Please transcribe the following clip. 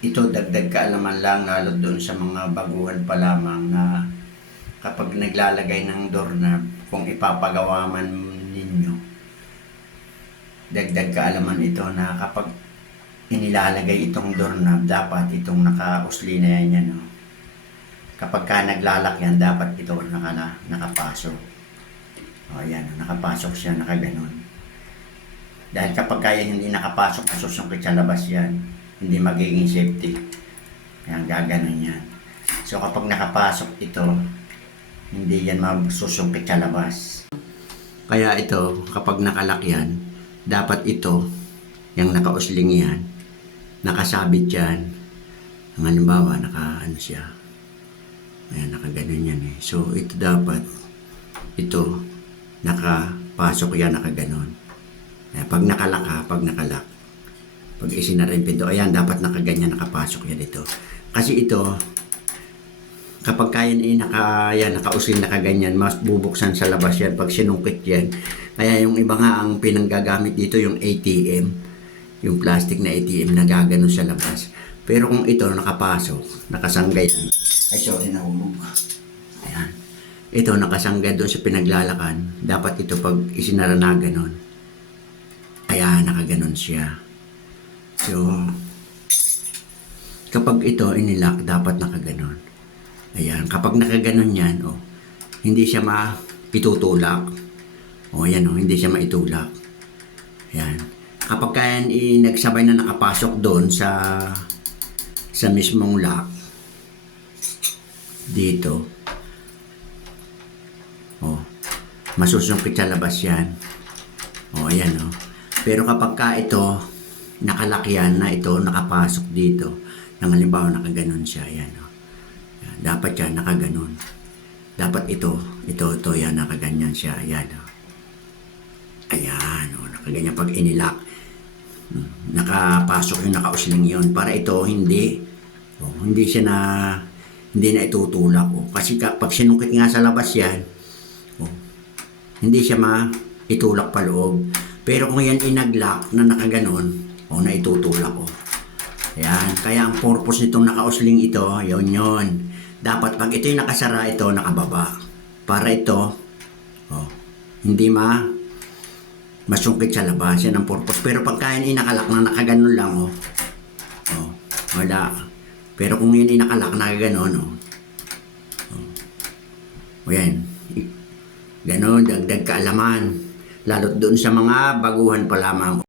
ito dagdag kaalaman lang lalo doon sa mga baguhan pa lamang na kapag naglalagay ng doorknob, kung ipapagawa man ninyo, dagdag kaalaman ito na kapag inilalagay itong doorknob, dapat itong naka-usli na yan, no? Kapag ka naglalak yan, dapat ito nakapasok. O yan, nakapasok siya, nakaganon. Dahil kapag kaya hindi nakapasok, masusungkit sa labas yan. Hindi magiging safety. Kaya gaganon yan. So kapag nakapasok ito, hindi yan masusungkit sa labas. Kaya ito, kapag nakalak yan, dapat ito, yung nakausling yan, nakasabit yan. Ang halimbawa, naka-ano siya. Ayan, nakaganon yan eh. So ito dapat, ito, nakapasok yan, nakaganon. Pag nakalak ha, pag isinara yung pinto, ayan, dapat nakaganyan, nakapasok yan ito. Kasi ito, kapag kaya nakausin, nakaganyan, mas bubuksan sa labas yan, pag sinungkit yan. Kaya yung iba nga, ang pinanggagamit dito, yung ATM, yung plastic na ATM na gaganon sa labas. Pero kung ito, nakapasok, nakasanggay yan. Ay, sorry, nahulog. Ayan. Ito, nakasanggay doon sa pinaglalakan. Dapat ito, pag isinara na ganon, kaya nakaganon siya. So, kapag ito inilak, dapat nakaganon. Ayan, kapag nakaganon yan, hindi siya maitutulak. Ayan, hindi siya maitulak. Ayan. Kapag kaya nagsabay na nakapasok doon sa mismong lock, dito, masusungkit sa labas yan. Ayan, Pero kapag ka ito, nakalakyan na ito, nakapasok dito, nang halimbawa nakaganon siya, yan. Yan. Dapat yan, nakaganon. Dapat ito, yan, nakaganyan siya, yan. Ayan, nakaganyan pag inilak. Nakapasok yung nakausling yun. Para ito, hindi na itutulak. Kasi pag sinungkit nga sa labas yan, hindi siya maitulak pa loob. Pero kung yan inaglock na nakaganon, na itutulak ko. Ayan. Kaya ang purpose nitong nakausling ito, yun. Dapat pag ito yung nakasara, ito nakababa. Para ito, hindi masungkit sa labas. Yan ang purpose. Pero pag kaya inakalak na nakaganon lang, wala. Pero kung yan inakalak na nakaganon, yan. Ganon, dagdag kaalaman. Lalo't doon sa mga baguhan pa lamang.